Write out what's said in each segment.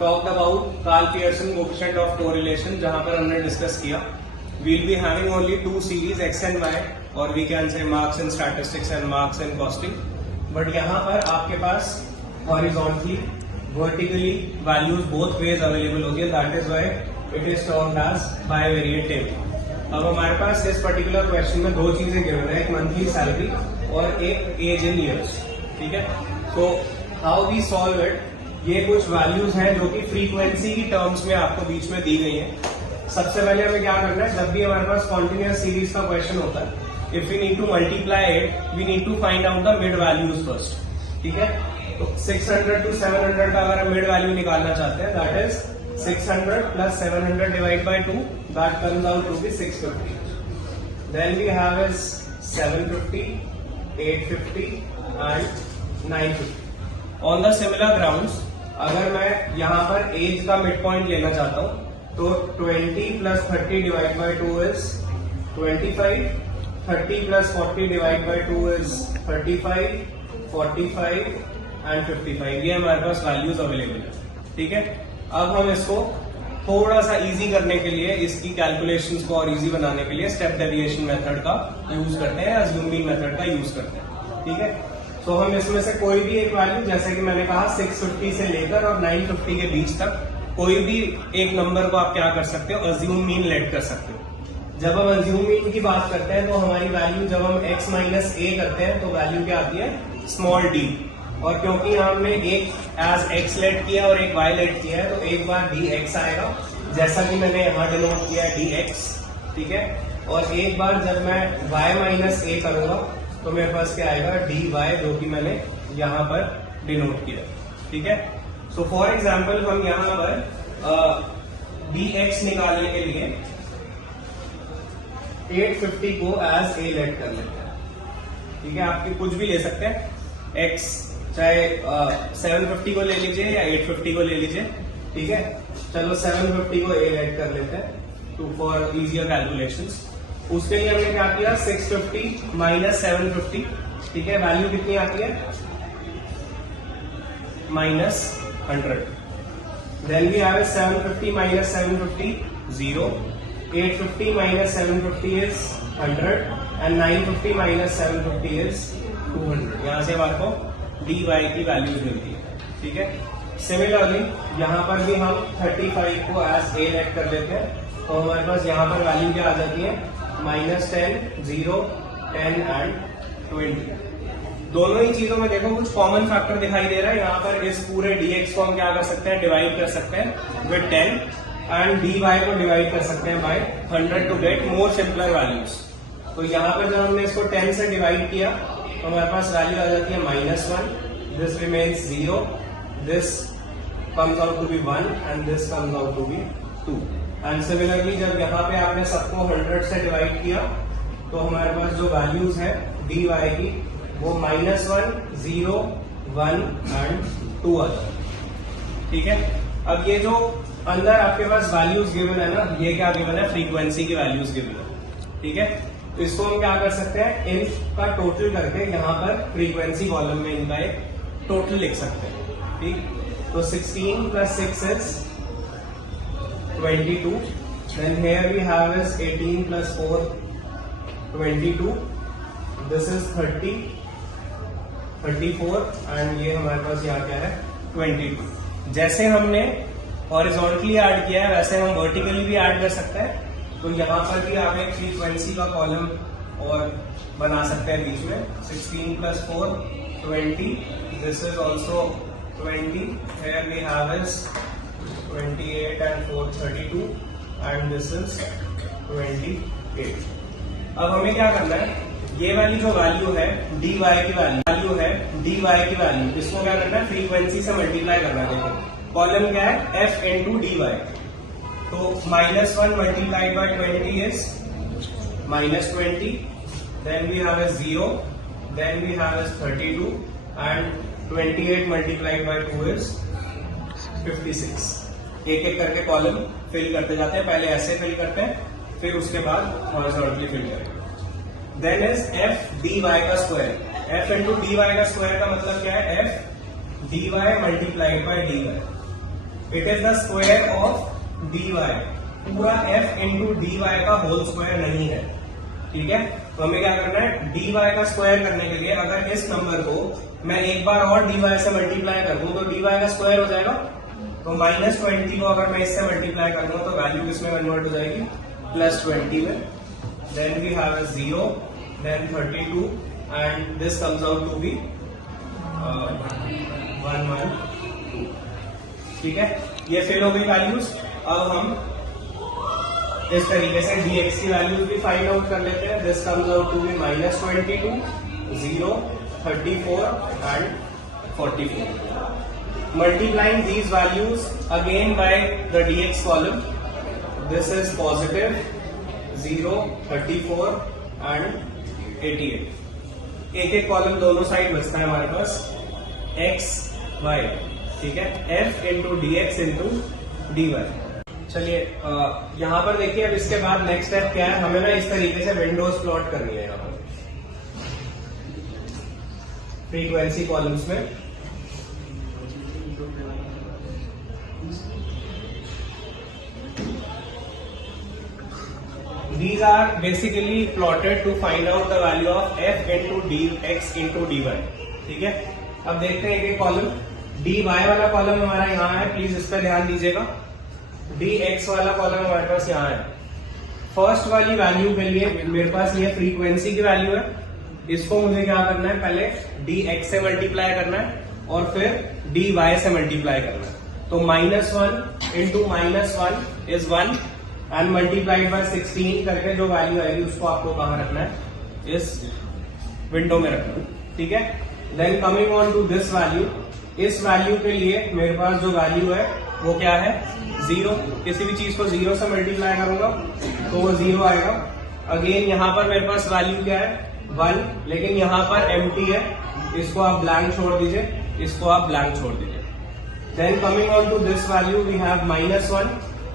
Talked about Karl Pearson coefficient of correlation, जहां पर हमने डिस्कस किया we'll be having only two series x and y, or we can say marks in statistics and marks in costing. But यहाँ पर आपके पास horizontally, vertically values both ways available होती है. That is why it is termed as bivariate table. अब हमारे पास इस particular question में दो चीजें गिवन है, एक मंथली सैलरी और एक एज इन ईयर्स. ठीक है, तो हाउ वी सॉल्व इट, ये कुछ वैल्यूज हैं जो कि फ्रीक्वेंसी की टर्म्स में आपको बीच में दी गई है. सबसे पहले हमें क्या करना है, जब भी हमारे पास कॉन्टिन्यूअस सीरीज का क्वेश्चन होता है, if we need to multiply it, we need to find out the mid values first. ठीक है, तो 600 to 700 का अगर हम मिड वैल्यू निकालना चाहते हैं, that is 600 plus 700 divide by 2, that comes out to be 650. Then we have is 750, 850 and 950. On the similar grounds, अगर मैं यहाँ पर एज का मिड पॉइंट लेना चाहता हूँ, तो 20 plus 30 divided by 2 is 25, 30 plus 40 divided by 2 is 35, 45 and 55. ये हमारे पास वैल्यूज अवेलेबल है. ठीक है, अब हम इसको थोड़ा सा इजी करने के लिए, इसकी कैलकुलेशंस को और इजी बनाने के लिए स्टेप डेविएशन मेथड का यूज करते हैं, अज्यूम मीन मेथड का यूज करते हैं. ठीक है, तो हम इसमें से कोई भी एक वैल्यू, जैसे कि मैंने कहा 650 से लेकर और 950 के बीच तक कोई भी एक नंबर को आप क्या कर सकते हो, अज्यूम मीन लेट कर सकते हो. जब हम अज्यूम मीन की बात करते हैं तो हमारी वैल्यू, जब हम x माइनस ए करते हैं तो वैल्यू क्या आती है, स्मॉल d. और क्योंकि हमने एक एज x लेट किया और एक y लेट किया है, तो एक बार dx आएगा, जैसा कि मैंने यहाँ डिनोट किया है dx. ठीक है, और एक बार जब मैं y माइनस ए करूंगा तो मेरे पास क्या आएगा, dy, जो कि मैंने यहाँ पर डिनोट किया. ठीक है, सो फॉर एग्जाम्पल हम यहाँ पर dx निकालने के लिए 850 को एज ए लेट कर लेते हैं. ठीक है, आपके कुछ भी ले सकते हैं, x चाहे 750 को ले लीजिए या 850 को ले लीजिए. ठीक है, चलो 750 को ए लेट कर लेते हैं टू फॉर इजियर कैलकुलेशंस. उसके लिए हमने क्या किया, 650 माइनस 750. ठीक है, वैल्यू कितनी आती है, minus 100. Then we have 750 minus 750, 0. 850 minus 750 is 100 and 950 minus 750 is 200. यहाँ से हमारे को dy की वैल्यूज मिलती है. ठीक है, सिमिलरली यहाँ पर भी हम 35 को एज ए लेट कर लेते हैं, तो हमारे पास यहाँ पर वैल्यू क्या आ जाती है, -10, 0, 10 एंड 20. दोनों ही चीजों में देखो कुछ कॉमन फैक्टर दिखाई दे रहा है. यहाँ पर इस पूरे dx को हम क्या कर सकते हैं, डिवाइड कर सकते हैं विद 10 एंड dy को डिवाइड कर सकते हैं by 100 to get more simpler values. तो यहाँ पर जब हमने इसको 10 से डिवाइड किया तो हमारे पास वैल्यू आ जाती है -1, this remains 0, this comes out to be 1 and this comes out to be 2. And similarly जब यहाँ पे आपने सबको 100 से डिवाइड किया तो हमारे पास जो वैल्यूज है dy की, वो -1, 0, 1 एंड 2 आ जाए. ठीक है, अब ये जो अंदर आपके पास वैल्यूज गिवन है ना, ये क्या गिवन है, फ्रीक्वेंसी की वैल्यूज गिवन है. ठीक है, तो इसको हम क्या कर सकते हैं, इनका टोटल करके यहाँ पर फ्रीक्वेंसी कॉलम में इनका एक टोटल लिख सकते हैं. ठीक, तो 16 plus 6 is 22. Then here we have is 18 plus 4, 22. This is 30, 34 and ये हमारे पास यहाँ क्या है, 22. जैसे हमने हॉरिजॉन्टली ऐड किया है वैसे हम वर्टिकली भी ऐड कर सकते हैं. तो यहाँ पर भी आप एक फ्रीक्वेंसी का कॉलम और बना सकते हैं बीच में. 16 plus 4, 20. This is also 20. Here we have is 28 and 4, 32 and this is 28. अब हमें क्या करना है, ये वाली जो वैल्यू है dy की वैल्यू है dy की वैल्यू, इसको क्या करना है, फ्रीक्वेंसी से मल्टीप्लाई करना है. देखो कॉलम क्या है, f into dy. तो -1 multiplied by 20 is -20. Then we have a 0. Then we have a 32 and 28 multiplied by 2 is 56. एक एक करके कॉलम फिल करते जाते हैं, पहले ऐसे फिल करते हैं, फिर उसके बाद हॉरिजॉन्टली फिल करेंगे. देन इज f dy का स्क्वायर. f इंटू dy का स्क्वायर का मतलब क्या है, f dy multiplied by dy. It is the square of dy, पूरा f इंटू dy का होल स्क्वायर नहीं है, ठीक है। तो हमें क्या करना है, dy का स्क्वायर करने के लिए अगर इस नंबर को मैं एक बार और dy से मल्टीप्लाई कर दूं तो dy का स्क्वायर हो जाएगा। तो -20 को अगर मैं इससे मल्टीप्लाई करूंगा तो वैल्यू किसमें कन्वर्ट हो जाएगी, +20 में। Then we have 0, then 32 and this comes out to be 112, ठीक है। ये फिल हो गई वैल्यूज। अब हम इस तरीके से dx की वैल्यूज भी फाइंड आउट कर लेते हैं। This comes out to be -22, 0, 34 and 44. Multiplying these values again by the dx column, this is positive 0, 34 and 88. एक एक कॉलम दोनों साइड बचता है हमारे पास x, y, ठीक है, f into D X into D Y. चलिए यहाँ पर देखिए, अब इसके बाद नेक्स्ट स्टेप क्या है, हमें ना इस तरीके से विंडोज प्लॉट करनी है यहाँ पर फ्रीक्वेंसी कॉलम्स में। These are basically plotted to find out the value of f into dx into dy, ठीक है। अब देखते हैं एक कॉलम, dy वाला कॉलम हमारा यहाँ है, प्लीज इस पर ध्यान दीजिएगा। dx वाला कॉलम हमारे पास यहाँ है। फर्स्ट वाली वैल्यू के लिए मेरे पास ये फ्रीक्वेंसी की वैल्यू है, इसको मुझे क्या करना है, पहले dx से मल्टीप्लाई करना है और फिर dy से मल्टीप्लाई करना है। तो -1 into -1 is 1 and multiplied by 16 करके जो वैल्यू आएगी उसको आपको कहाँ रखना है, इस विंडो में रखना है, ठीक है। Then coming on to this value, इस वैल्यू के लिए मेरे पास जो वैल्यू है वो क्या है, 0। किसी भी चीज को 0 से मल्टीप्लाई करूंगा तो वो 0 आएगा। अगेन यहाँ पर मेरे पास वैल्यू क्या है, 1, लेकिन यहाँ पर एम्प्टी है, इसको आप ब्लैंक छोड़ दीजिए, इसको आप ब्लैंक छोड़ दीजिए। Then coming on to this value we have -1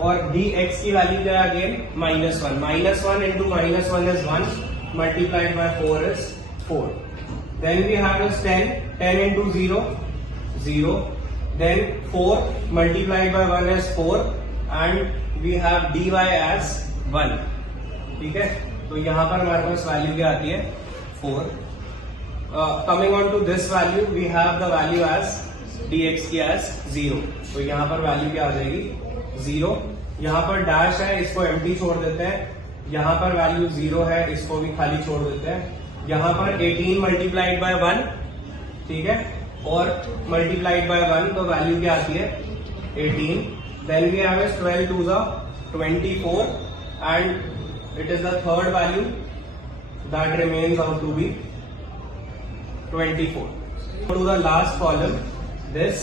और dx की वैल्यू क्या है, again -1। -1 into -1 is 1, multiplied by 4 is 4। Then we have 10 into 0, 0। Then 4 multiplied by 1 is 4 and we have dy as 1, ठीक है। तो यहां पर हमारे पास वैल्यू क्या आती है, 4। Coming on to this value we have the value as dx की एज 0। तो यहां पर वैल्यू क्या आ जाएगी, 0। यहाँ पर डैश है, इसको एम्प्टी छोड़ देते हैं। यहाँ पर वैल्यू 0 है, इसको भी खाली छोड़ देते हैं। यहाँ पर 18 मल्टीप्लाइड बाय 1, ठीक है, और मल्टीप्लाइड बाय 1 तो वैल्यू क्या आती है, 18। Then we have 12 to the 24 and it is the third value that remains out to be 24। To the last column this,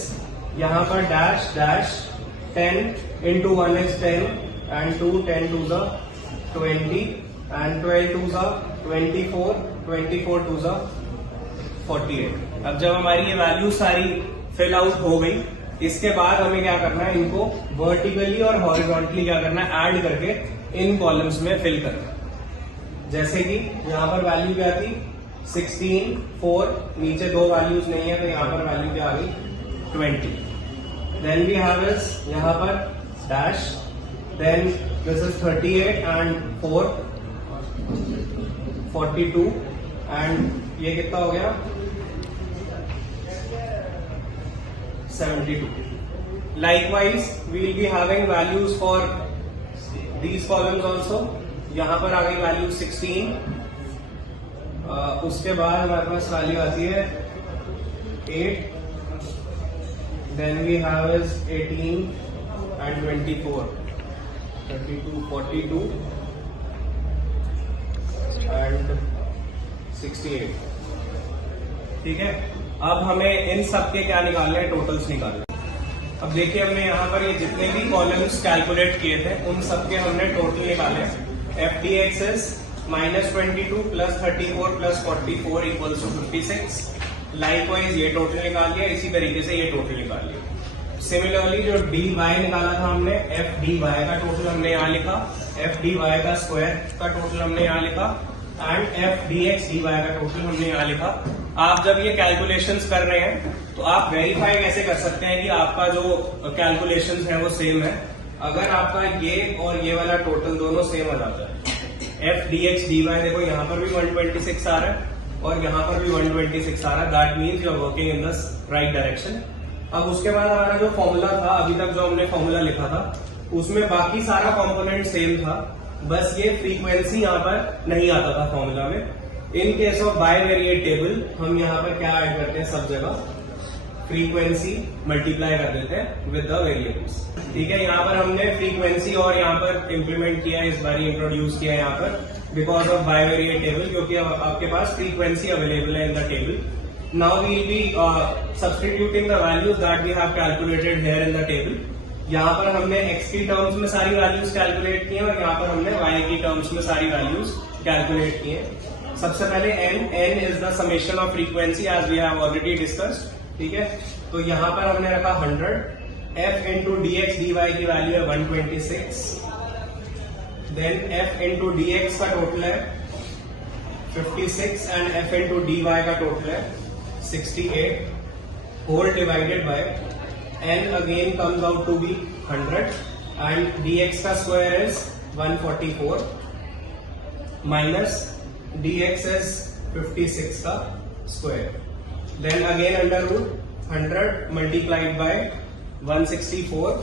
यहाँ पर dash dash 10 into 1 is 10 and 2 10 to the 20 and 12 to the 24, 24 to the 48। अब जब हमारी ये value सारी fill out हो गई, इसके बाद हमें क्या करना है, इनको वर्टिकली और हॉरिजॉन्टली क्या करना है, ऐड करके इन कॉलम्स में फिल करना है। जैसे कि यहाँ पर वैल्यू क्या थी, 16, 4, नीचे दो वैल्यूज नहीं है तो यहाँ पर वैल्यू क्या आ गई, 20। देन वी हैव इज यहाँ पर dash, then this is 38 and 4, 42 and ये कितना हो गया, 72। Likewise we will be having values for these columns also। यहाँ पर आ गई वैल्यू 16, उसके बाद हमारे पास वैल्यू आती है 8, then we have is 18 and 24, 32, 42 and 68, ठीक है। अब हमें इन सब के क्या निकालने हैं, टोटल्स निकालने। अब देखिए हमने यहाँ पर ये जितने भी कॉलम्स कैलकुलेट किए थे उन सब के हमने टोटल निकाले। FDX is -22 + 34 + 44 equals to 56। Likewise ये टोटल निकाल लिया, इसी तरीके से ये टोटल निकाल लिया। सिमिलरली जो dy निकाला था हमने, fdy का टोटल हमने यहाँ लिखा, fdy का स्क्वायर का टोटल हमने यहाँ लिखा एंड fdx dy का टोटल हमने यहाँ लिखा। आप जब ये कैलकुलेशंस कर रहे हैं तो आप वेरीफाई कैसे कर सकते हैं कि आपका जो कैलकुलेशंस है वो सेम है? अगर आपका ये और ये वाला टोटल दोनों सेम आ जाता है, F D x D Y, देखो यहाँ पर भी 126 आ रहा है और यहाँ पर भी 126 आ रहा है, that means you are working in the right direction. अब उसके बाद हमारा जो फॉर्मूला था, अभी तक जो हमने फॉर्मूला लिखा था, उसमें बाकी सारा कंपोनेंट सेम था, बस ये फ्रीक्वेंसी यहाँ पर नहीं आता था फॉर्मूला में। इन केस ऑफ बायवेरिएट टेबल हम यहाँ पर क्या ऐड करते हैं, सब जगह फ्रीक्वेंसी मल्टीप्लाई कर देते हैं विद द वेरिएबल्स। ठीक है, यहाँ पर हमने फ्रीक्वेंसी और यहाँ पर इम्प्लीमेंट किया, इस बार इंट्रोड्यूस किया यहाँ पर बिकॉज ऑफ बायवेरिएट टेबल, क्योंकि आपके पास फ्रीक्वेंसी अवेलेबल है in the table. Now we will be substituting the values that we have calculated here in the table. यहाँ पर हमने x की टर्म्स में सारी वैल्यूज कैलकुलेट की है और यहाँ पर हमने y की टर्म्स में सारी वैल्यूज कैलकुलेट की है। सबसे पहले n is the summation of frequency as we have already discussed. ठीक है, तो यहाँ पर हमने रखा 100, f into D x D y की वैल्यू है 126, then f into D x का टोटल है 56 and f into D y का टोटल है 68, whole divided by n again comes out to be 100 and dx का square is 144 minus dx is 56 का square, then again under root 100 multiplied by 164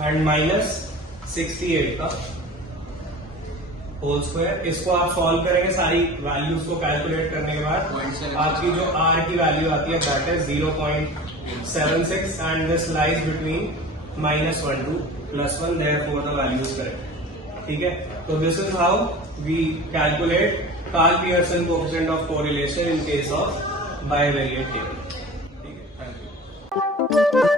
and minus 68 का whole square. इसको आप solve करेंगे सारी values को कैलकुलेट करने के बाद आपकी जो r की वैल्यू आती है that is 0.76 and this lies between -1 to +1, therefore the value is correct. ठीक है, तो this is how we calculate Karl Pearson coefficient of correlation in case of bivariate table. ठीक है, थैंक यू।